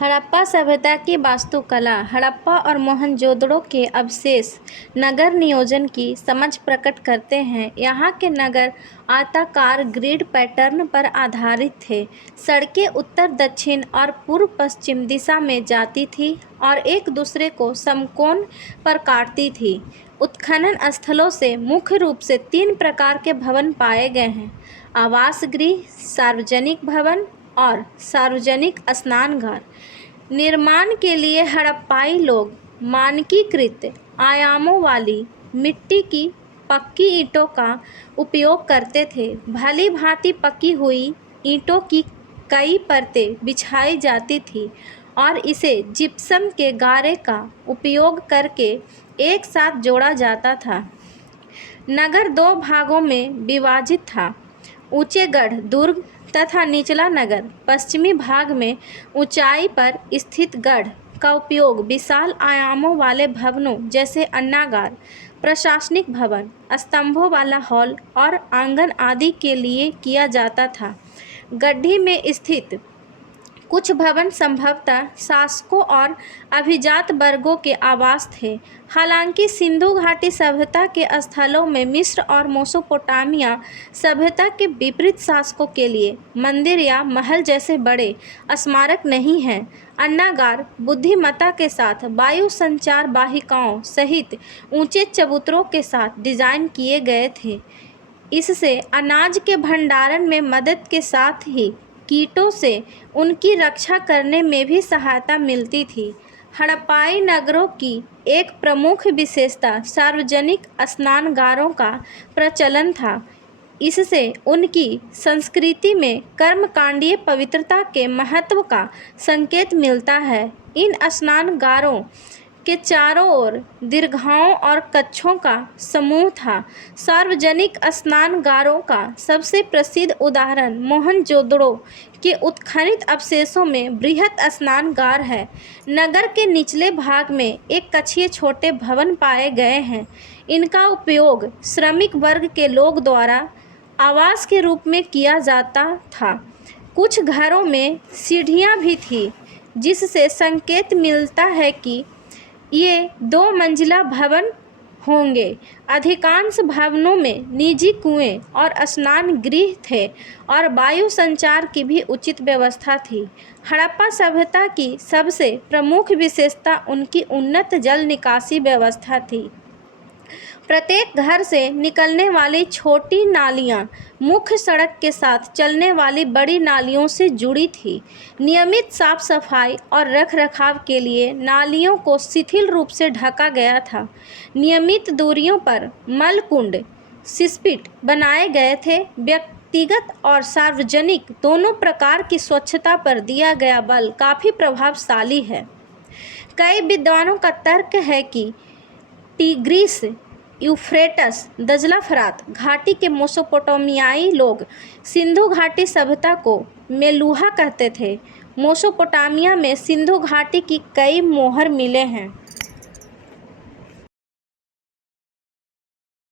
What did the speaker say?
हड़प्पा सभ्यता की वास्तुकला। हड़प्पा और मोहनजोदड़ो के अवशेष नगर नियोजन की समझ प्रकट करते हैं। यहाँ के नगर आयताकार ग्रिड पैटर्न पर आधारित थे। सड़कें उत्तर दक्षिण और पूर्व पश्चिम दिशा में जाती थीं और एक दूसरे को समकोण पर काटती थीं। उत्खनन स्थलों से मुख्य रूप से 3 प्रकार के भवन पाए गए हैं: आवास गृह, सार्वजनिक भवन और सार्वजनिक स्नानघर। निर्माण के लिए हड़प्पाई लोग मानकीकृत आयामों वाली मिट्टी की पक्की ईंटों का उपयोग करते थे। भली भांति पकी हुई ईंटों की कई परतें बिछाई जाती थीं और इसे जिप्सम के गारे का उपयोग करके एक साथ जोड़ा जाता था। नगर 2 भागों में विभाजित था: ऊंचे गढ़ दुर्ग तथा निचला नगर। पश्चिमी भाग में ऊंचाई पर स्थित गढ़ का उपयोग विशाल आयामों वाले भवनों जैसे अन्नागार, प्रशासनिक भवन, स्तंभों वाला हॉल और आंगन आदि के लिए किया जाता था। गड्ढी में स्थित कुछ भवन संभवतः शासकों और अभिजात वर्गों के आवास थे। हालांकि सिंधु घाटी सभ्यता के स्थलों में मिस्र और मेसोपोटामिया सभ्यता के विपरीत शासकों के लिए मंदिर या महल जैसे बड़े स्मारक नहीं हैं। अन्नागार बुद्धिमत्ता के साथ वायु संचार वाहिकाओं सहित ऊंचे चबूतरों के साथ डिजाइन किए गए थे। इससे अनाज के भंडारण में मदद के साथ ही कीटों से उनकी रक्षा करने में भी सहायता मिलती थी। हड़प्पाई नगरों की एक प्रमुख विशेषता सार्वजनिक स्नानगारों का प्रचलन था। इससे उनकी संस्कृति में कर्मकांडीय पवित्रता के महत्व का संकेत मिलता है। इन स्नानगारों के चारों ओर दीर्घाओं और कक्षों का समूह था। सार्वजनिक स्नानगारों का सबसे प्रसिद्ध उदाहरण मोहनजोदड़ो के उत्खनित अवशेषों में बृहत स्नानगार है। नगर के निचले भाग में एक कक्षीय छोटे भवन पाए गए हैं। इनका उपयोग श्रमिक वर्ग के लोग द्वारा आवास के रूप में किया जाता था। कुछ घरों में सीढ़ियां भी थीं, जिससे संकेत मिलता है कि ये 2 मंजिला भवन होंगे। अधिकांश भवनों में निजी कुएं और स्नान गृह थे और वायु संचार की भी उचित व्यवस्था थी। हड़प्पा सभ्यता की सबसे प्रमुख विशेषता उनकी उन्नत जल निकासी व्यवस्था थी। प्रत्येक घर से निकलने वाली छोटी नालियां मुख्य सड़क के साथ चलने वाली बड़ी नालियों से जुड़ी थी। नियमित साफ सफाई और रखरखाव के लिए नालियों को शिथिल रूप से ढका गया था। नियमित दूरियों पर मलकुंड सिसपिट बनाए गए थे। व्यक्तिगत और सार्वजनिक दोनों प्रकार की स्वच्छता पर दिया गया बल काफ़ी प्रभावशाली है। कई विद्वानों का तर्क है कि टिग्रिस, यूफ्रेटस, दजला फरात घाटी के मेसोपोटामियाई लोग सिंधु घाटी सभ्यता को मेलुहा कहते थे। मेसोपोटामिया में सिंधु घाटी की कई मोहर मिले हैं।